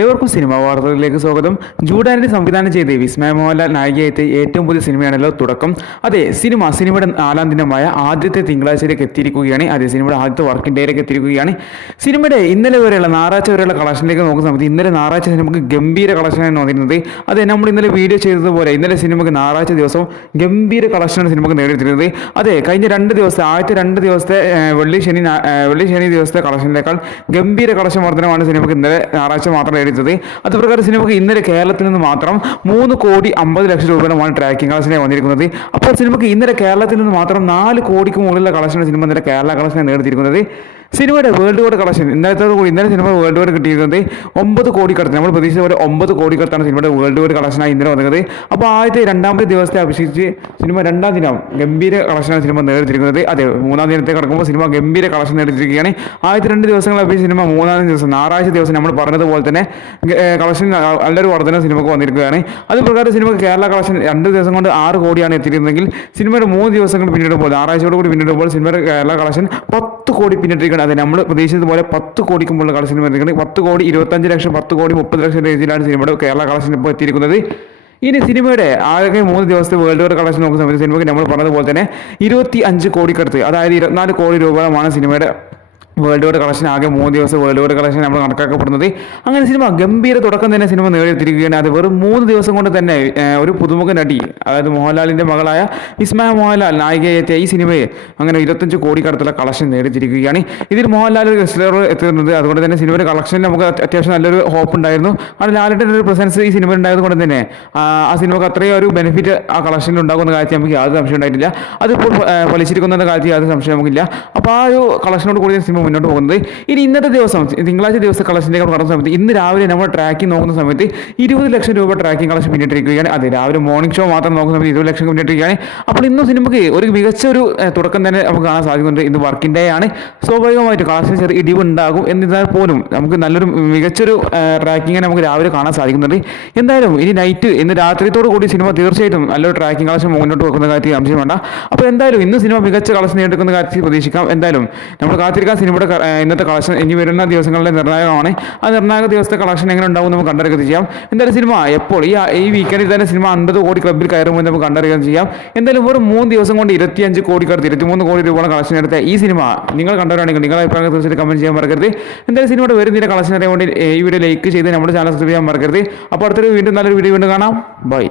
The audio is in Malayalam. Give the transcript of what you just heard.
ഏവർക്കും സിനിമാ വാർത്തകളിലേക്ക് സ്വാഗതം. ജൂഡ് ആന്റണി സംവിധാനം ചെയ്ത് വിസ്മയ മോഹൻലാൽ നായികയെത്തിയ ഏറ്റവും പുതിയ സിനിമയാണല്ലോ തുടക്കം. അതെ, സിനിമയുടെ 4-ാം ദിനമായ ആദ്യത്തെ തിങ്കളാഴ്ചയിലേക്ക് എത്തിയിരിക്കുകയാണ്. അതെ, സിനിമയുടെ ആദ്യത്തെ വർക്കിംഗ് ഡേയിലേക്ക് എത്തിയിരിക്കുകയാണ്. സിനിമയുടെ ഇന്നലെ വരെയുള്ള ഞായറാഴ്ച വരെയുള്ള കളക്ഷനിലേക്ക് നോക്കുന്ന സമയത്ത് ഇന്നലെ ഞായറാഴ്ച സിനിമക്ക് ഗംഭീര കളക്ഷനാണ് വന്നിരുന്നത്. അതെ, നമ്മൾ ഇന്നലെ വീഡിയോ ചെയ്തതുപോലെ ഇന്നലെ സിനിമക്ക് ഞായറാഴ്ച ദിവസം ഗംഭീര കളക്ഷനാണ് സിനിമക്ക് നേടിയെടുത്തിരുന്നത്. അതെ, കഴിഞ്ഞ 2 ദിവസത്തെ ആദ്യത്തെ 2 ദിവസത്തെ വെള്ളി ശനി ദിവസത്തെ കളക്ഷനിലേക്കാൾ ഗംഭീര കളക്ഷൻ വർധനമാണ് സിനിമക്ക് ഇന്നലെ ഞായറാഴ്ച മാത്രം നേടിയത്. അതുപ്രകാരം സിനിമക്ക് ഇന്നലെ കേരളത്തിൽ നിന്ന് മാത്രം 3,50,00,000 രൂപയുമാണ് ട്രാക്കിംഗ് കളക്ഷനെ വന്നിരിക്കുന്നത്. അപ്പോൾ സിനിമക്ക് ഇന്നലെ കേരളത്തിൽ നിന്ന് മാത്രം 4 കോടിക്ക് മുകളിലുള്ള കളക്ഷനാണ് സിനിമ ഇന്നലെ കേരള കളക്ഷനെ നേടിയിരിക്കുന്നത്. സിനിമയുടെ വേൾഡ് വൈഡ് കളക്ഷൻ ഇന്നലെ സിനിമ വേൾഡ് വൈഡ് കിട്ടിയിരുന്നത് 9 കോടിക്കടുത്ത്. നമ്മൾ പ്രതീക്ഷിച്ച പോലെ 9 കോടിക്കടുത്താണ് സിനിമയുടെ വേൾഡ് വൈഡ് കളക്ഷനായി ഇന്നലെ വന്നത്. അപ്പോൾ രണ്ടാമത്തെ ദിവസത്തെ അപേക്ഷിച്ച് സിനിമ 2-ാം ദിനം ഗംഭീര കളക്ഷനാണ് സിനിമ നേടിയിരിക്കുന്നത്. അതെ, 3-ാം ദിനത്തെ കിടക്കുമ്പോൾ സിനിമ ഗംഭീര കളക്ഷൻ നേടിയിരിക്കുകയാണ്. ആദ്യത്തെ 2 ദിവസങ്ങളെ അപേക്ഷിച്ച് സിനിമ 3-ാം ദിവസം ഞായറാഴ്ച ദിവസം നമ്മൾ പറഞ്ഞതുപോലെ തന്നെ കളക്ഷൻ നല്ലൊരു വർധന സിനിമക്ക് വന്നിരിക്കുകയാണ്. അതുപ്രകാരം സിനിമക്ക് കേരള കളക്ഷൻ 2 ദിവസം കൊണ്ട് 6 കോടിയാണ് എത്തിയിരുന്നെങ്കിൽ സിനിമയുടെ 3 ദിവസങ്ങൾ പിന്നിടുമ്പോൾ ഞായറാഴ്ചയോട് കൂടി പിന്നിടുമ്പോൾ സിനിമയുടെ കേരള കളക്ഷൻ 10 കോടി പിന്നിട്ടിരിക്കുകയാണ്. അതെ, നമ്മൾ പ്രതീക്ഷിച്ചത് പോലെ 10 കോടിക്ക് മുകളിൽ കളക്ഷൻ വന്നിരിക്കുന്നത്. 10,25,00,000 10,30,00,000 റേഞ്ചിലാണ് സിനിമയുടെ കേരള കളക്ഷൻ ഇപ്പോൾ എത്തിയിരിക്കുന്നത്. ഇനി സിനിമയുടെ ആകെ 3 ദിവസത്തെ വേൾഡ് വൈഡ് കളക്ഷൻ നോക്കുന്ന സമയത്ത് സിനിമയ്ക്ക് നമ്മൾ പറഞ്ഞതുപോലെ തന്നെ 25 കോടിക്കടുത്ത്, അതായത് 24 കോടി രൂപയാണ് സിനിമയുടെ വേൾഡ് വൈഡ് കളക്ഷൻ. ആകെ 3 ദിവസം വേൾഡ് വൈഡ് കളക്ഷൻ നമ്മൾ കണക്കാക്കപ്പെടുന്നത്. അങ്ങനെ സിനിമ ഗംഭീര തുടക്കം തന്നെ സിനിമ നേടിയെത്തിയിരിക്കുകയാണ്. അത് വെറും 3 ദിവസം കൊണ്ട് തന്നെ ഒരു പുതുമുഖ നടി, അതായത് മോഹൻലാലിൻ്റെ മകളായ വിസ്മയ മോഹൻലാൽ നായികയെത്തിയ ഈ സിനിമയെ അങ്ങനെ 25 കോടിക്കടുത്തുള്ള കളക്ഷൻ നേടിയെത്തിയിരിക്കുകയാണ്. ഇതിൽ മോഹൻലാൽ റെസ്ലർ എത്തുന്നത്. അതുകൊണ്ട് തന്നെ സിനിമയുടെ കളക്ഷനിൽ നമുക്ക് അത്യാവശ്യം നല്ലൊരു ഹോപ്പ് ഉണ്ടായിരുന്നു. കാരണം ലാലിൻ്റെ ഒരു പ്രസൻസ് ഈ സിനിമ ഉണ്ടായത് കൊണ്ട് തന്നെ ആ സിനിമക്ക് അത്രയും ഒരു ബെനിഫിറ്റ് ആ കളക്ഷനിൽ ഉണ്ടാകുന്ന കാര്യത്തിൽ നമുക്ക് യാതൊരു സംശയം ഉണ്ടായിട്ടില്ല. അതിപ്പോൾ ഫലിച്ചിരിക്കുന്ന കാര്യത്തിൽ യാതൊരു സംശയം നമുക്കില്ല. അപ്പോൾ ആ ഒരു കളക്ഷനോട് കൂടി സിനിമ മുന്നോട്ട് പോകുന്നത്. ഇനി ഇന്നത്തെ ദിവസം തിങ്കളാഴ്ച ദിവസം കളക്ഷനിലേക്ക് കടന്ന സമയത്ത് ഇന്ന് രാവിലെ നമ്മൾ ട്രാക്കിംഗ് നോക്കുന്ന സമയത്ത് 20 ലക്ഷം രൂപ ട്രാക്കിംഗ് കളക്ഷൻ പിന്നിട്ടിരിക്കുകയാണ്. അതെ, രാവിലെ മോർണിംഗ് ഷോ മാത്രം നോക്കുന്ന സമയത്ത് 20 ലക്ഷം പിന്നിട്ടിരിക്കുകയാണ്. അപ്പോൾ ഇന്നും സിനിമയ്ക്ക് ഒരു മികച്ച ഒരു തുടക്കം തന്നെ നമുക്ക് കാണാൻ സാധിക്കുന്നുണ്ട്. ഇന്ന് വർക്കിംഗ് ഡേ ആണ്. സ്വാഭാവികമായിട്ട് കളക്ഷൻ ചെറിയ ഇടിവ് ഉണ്ടാകും. എന്നിരുന്നാൽ പോലും നമുക്ക് നല്ലൊരു മികച്ചൊരു ട്രാക്കിംഗ് നമുക്ക് രാവിലെ കാണാൻ സാധിക്കുന്നുണ്ട്. എന്തായാലും ഇന്ന് രാത്രിയോട് കൂടി സിനിമ തീർച്ചയായിട്ടും നല്ലൊരു ട്രാക്കിംഗ് കളക്ഷൻ മുന്നോട്ട് വെക്കുന്ന കാര്യത്തിൽ സംശയം വേണ്ട. അപ്പോൾ എന്തായാലും ഇന്ന് സിനിമ മികച്ച കളക്ഷൻ നേടിക്കുന്ന കാര്യത്തിൽ പ്രതീക്ഷിക്കാം. എന്തായാലും നമ്മൾ കാത്തിരിക്കാൻ സിനിമയുടെ ഇന്നത്തെ കളക്ഷൻ ഇനി വരുന്ന ദിവസങ്ങളിലെ നിർണായകമാണ്. ആ നിർണായക ദിവസത്തെ കളക്ഷൻ എങ്ങനെ ഉണ്ടാവും നമുക്ക് കണ്ടറിയുക ചെയ്യാം. എന്തായാലും സിനിമ എപ്പോൾ ഈ വീക്കെൻഡിൽ തന്നെ സിനിമ 50 കോടി ക്ലബ്ബിൽ കയറുമ്പോൾ നമുക്ക് കണ്ടറിയുക ചെയ്യാം. എന്തായാലും വെറും 3 ദിവസം കൊണ്ട് 25 കോടിക്കടുത്ത് 23 കോടി രൂപയുടെ കളക്ഷൻ എടുത്ത ഈ സിനിമ നിങ്ങൾ കണ്ടവരാണെങ്കിൽ നിങ്ങളുടെ അഭിപ്രായം തീർച്ചയായിട്ടും കമന്റ് ചെയ്യാൻ മറക്കരുത്. എന്തായാലും സിനിമയുടെ വരുന്ന കളക്ഷൻ അറിയാൻ വേണ്ടി ഈ വീഡിയോ ലൈക്ക് ചെയ്ത് നമ്മുടെ ചാനൽ സബ്സ്ക്രൈബ് ചെയ്യാൻ മറക്കരുത്. അപ്പോൾ അടുത്തൊരു നല്ലൊരു വീഡിയോ കാണാം. ബൈ.